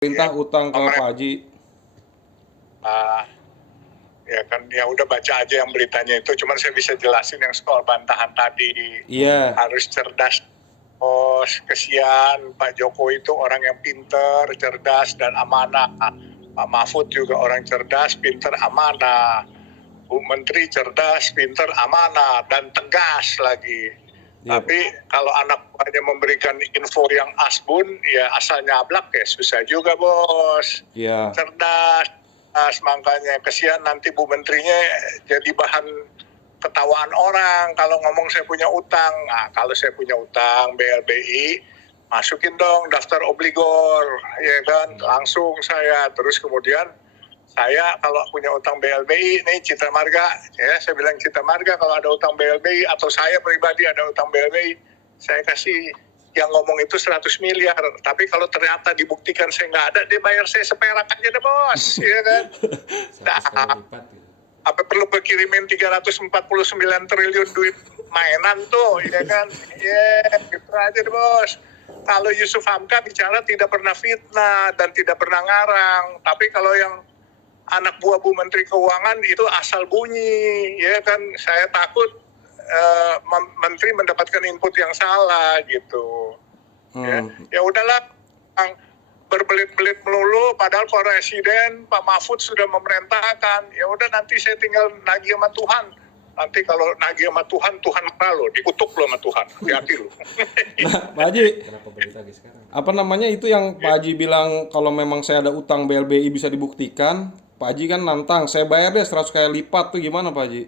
Perintah ya utang ke Pak pemerintah. Haji. Ya kan, ya udah baca aja yang beritanya itu. Cuman saya bisa jelasin yang soal bantahan tadi. Iya. Harus cerdas. Kesian Pak Jokowi itu orang yang pinter, cerdas, dan amanah. Pak Mahfud juga orang cerdas, pinter, amanah. Bu Menteri cerdas, pinter, amanah, dan tegas lagi. Iya, Tapi kalau anak buahnya memberikan info yang asbun, ya asal nyablak ya susah juga bos. Iya. Cerdas, makanya kesian nanti Bu Menterinya jadi bahan ketawaan orang kalau ngomong saya punya utang. Nah, kalau saya punya utang BLBI, masukin dong daftar obligor, ya kan, langsung saya. Terus kemudian saya kalau punya utang BLBI, nih Citra Marga, ya saya bilang Citra Marga kalau ada utang BLBI atau saya pribadi ada utang BLBI, saya kasih yang ngomong itu 100 miliar. Tapi kalau ternyata dibuktikan saya nggak ada, dia bayar saya seperak aja deh bos, ya kan. Nah, apa perlu berkirimin 349 triliun duit mainan tuh, ya kan? Gitu aja deh bos. Kalau Yusuf Hamka bicara tidak pernah fitnah dan tidak pernah ngarang. Tapi kalau yang anak buah Bu Menteri Keuangan itu asal bunyi, ya kan? Saya takut Menteri mendapatkan input yang salah gitu. Ya udahlah, berbelit-belit melulu, padahal Presiden Pak Mahfud sudah memerintahkan. Ya udah nanti saya tinggal nagih sama Tuhan. Nanti kalau nagih sama Tuhan, Tuhan marah lo, dikutuk lo sama Tuhan. Hati-hati lo. Nah, Pak Haji, apa namanya itu yang Pak Haji bilang kalau memang saya ada utang BLBI bisa dibuktikan, Pak Haji kan nantang, saya bayar deh 100 kali lipat tuh gimana Pak Haji?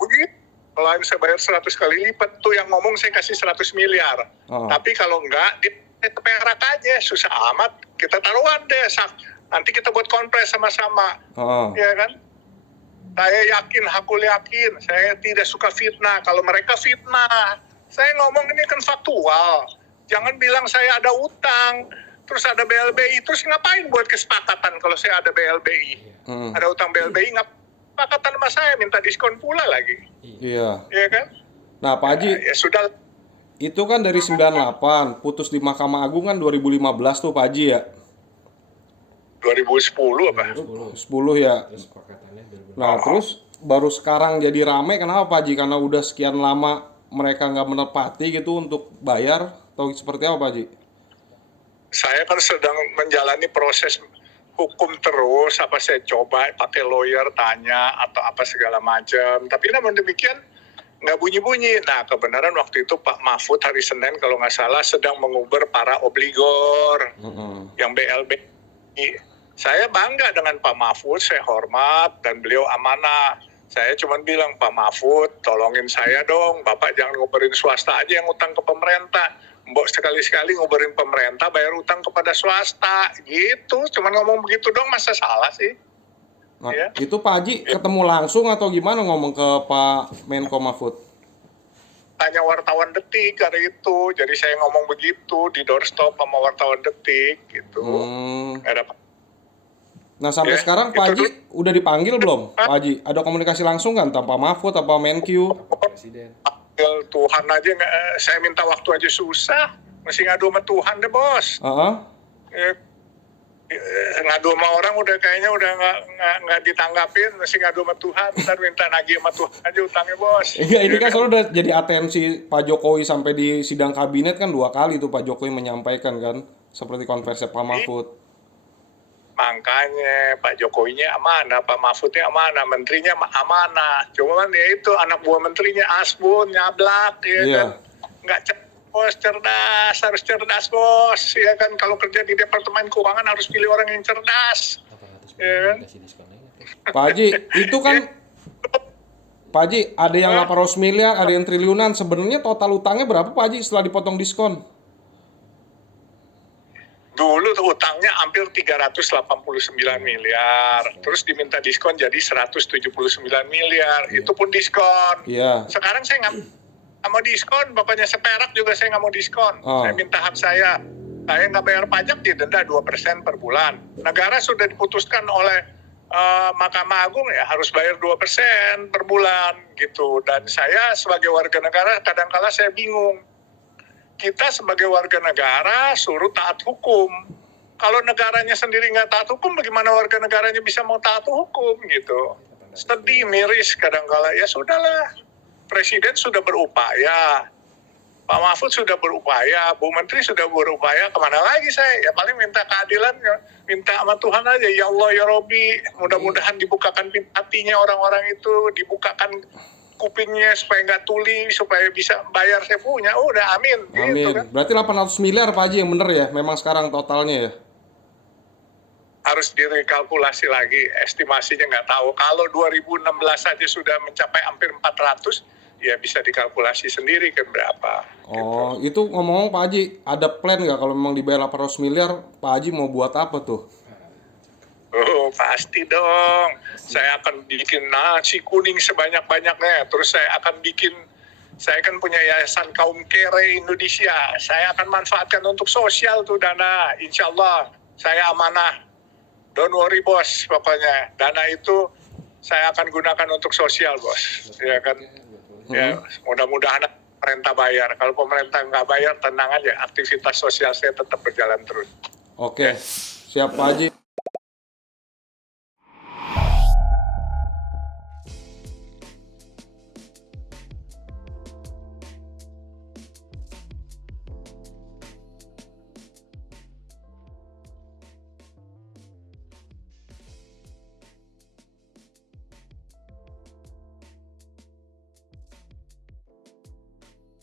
Begitu. Kalau saya bayar 100 kali lipat tuh yang ngomong saya kasih 100 miliar. Tapi kalau enggak, perak aja, susah amat. Kita taruhan deh, nanti kita buat konpres sama-sama. Ya kan? Saya yakin, aku yakin, saya tidak suka fitnah. Kalau mereka fitnah, saya ngomong ini kan faktual. Jangan bilang saya ada utang, terus ada BLBI, terus ngapain buat kesepakatan kalau saya ada BLBI? Ada utang BLBI, kesepakatan sama saya, minta diskon pula lagi. Iya. Iya kan? Nah Pak Haji, ya sudah. Itu kan dari 98, putus di Mahkamah Agung kan 2015 tuh Pak Haji ya? 2010 apa? 10 ya. Nah terus baru sekarang jadi rame, kenapa Pak Haji? Karena udah sekian lama mereka nggak menepati gitu untuk bayar, atau seperti apa Pak Haji? Saya kan sedang menjalani proses hukum terus, apa saya coba pakai lawyer tanya atau apa segala macam. Tapi namun demikian nggak bunyi-bunyi. Nah kebenaran waktu itu Pak Mahfud hari Senin kalau nggak salah sedang menguber para obligor yang BLBI. Saya bangga dengan Pak Mahfud, saya hormat dan beliau amanah. Saya cuma bilang, Pak Mahfud tolongin saya dong, Bapak jangan nguberin swasta aja yang utang ke pemerintah. Mbok sekali-sekali nguberin pemerintah bayar utang kepada swasta gitu. Cuma ngomong begitu dong, masa salah sih? Nah, itu Pak Haji ketemu langsung atau gimana ngomong ke Pak Menko Mahfud? Tanya wartawan Detik hari itu, jadi saya ngomong begitu di doorstop sama wartawan Detik gitu. Nah sampai sekarang Pak Haji udah dipanggil belum? Pak Haji ada komunikasi langsung kan tanpa Mahfud apa Menkyu? Presiden. Tuhan aja saya minta waktu aja susah, mesti ngadu sama Tuhan deh bos. Ngadu sama orang udah kayaknya udah nggak ditanggapin, mesti ngadu sama Tuhan, ntar minta nagih sama Tuhan aja utangnya bos. Iya ini kan selalu udah jadi atensi Pak Jokowi sampai di sidang kabinet kan 2 kali tuh Pak Jokowi menyampaikan kan seperti konversi Pak Mahfud. Makanya Pak Jokowinya amanah, Pak Mahfudnya amanah, menterinya amanah. Cuma kan ya itu anak buah menterinya asbun, nyablak, ya kan. Nggak bos, cerdas, harus cerdas bos, ya kan. Kalau kerja di Departemen Keuangan harus pilih orang yang cerdas. Ya kan? Pak Haji, itu kan Pak Haji ada yang 800 miliar, ada yang triliunan. Sebenarnya total utangnya berapa Pak Haji setelah dipotong diskon? Dulu utangnya hampir 389 miliar, terus diminta diskon jadi 179 miliar, itu pun diskon. Sekarang saya nggak mau diskon, bapaknya seperak juga saya nggak mau diskon. Saya minta hak saya nggak bayar pajak didenda 2% per bulan. Negara sudah diputuskan oleh Mahkamah Agung ya harus bayar 2% per bulan gitu. Dan saya sebagai warga negara kadang-kala saya bingung. Kita sebagai warga negara suruh taat hukum. kalau negaranya sendiri nggak taat hukum, bagaimana warga negaranya bisa mau taat hukum gitu? Sedih, miris kadang-kala. Ya sudahlah, Presiden sudah berupaya, Pak Mahfud sudah berupaya, Bu Menteri sudah berupaya, kemana lagi saya? Ya paling minta keadilan, ya. Minta sama Tuhan aja, ya Allah ya Robi, mudah-mudahan dibukakan hatinya orang-orang itu, dibukakan kupingnya supaya nggak tuli, supaya bisa bayar saya punya. Udah, amin. Amin. Gitu kan. Berarti 800 miliar Pak Haji yang bener ya, memang sekarang totalnya ya? Harus direkalkulasi lagi, estimasinya nggak tahu. Kalau 2016 saja sudah mencapai hampir 400, ya bisa dikalkulasi sendiri kan berapa. Oh, itu ngomong-ngomong Pak Haji, ada plan nggak kalau memang dibayar 800 miliar, Pak Haji mau buat apa tuh? Oh, pasti dong. Saya akan bikin nasi kuning sebanyak-banyaknya. Terus saya kan punya yayasan kaum kere Indonesia. Saya akan manfaatkan untuk sosial tuh dana. Insya Allah, saya amanah. Don't worry bos, pokoknya. Dana itu saya akan gunakan untuk sosial bos. Ya kan? Ya, mudah-mudahan pemerintah bayar. Kalau pemerintah nggak bayar, tenang aja. Aktivitas sosial saya tetap berjalan terus. Oke, siap Pak Haji.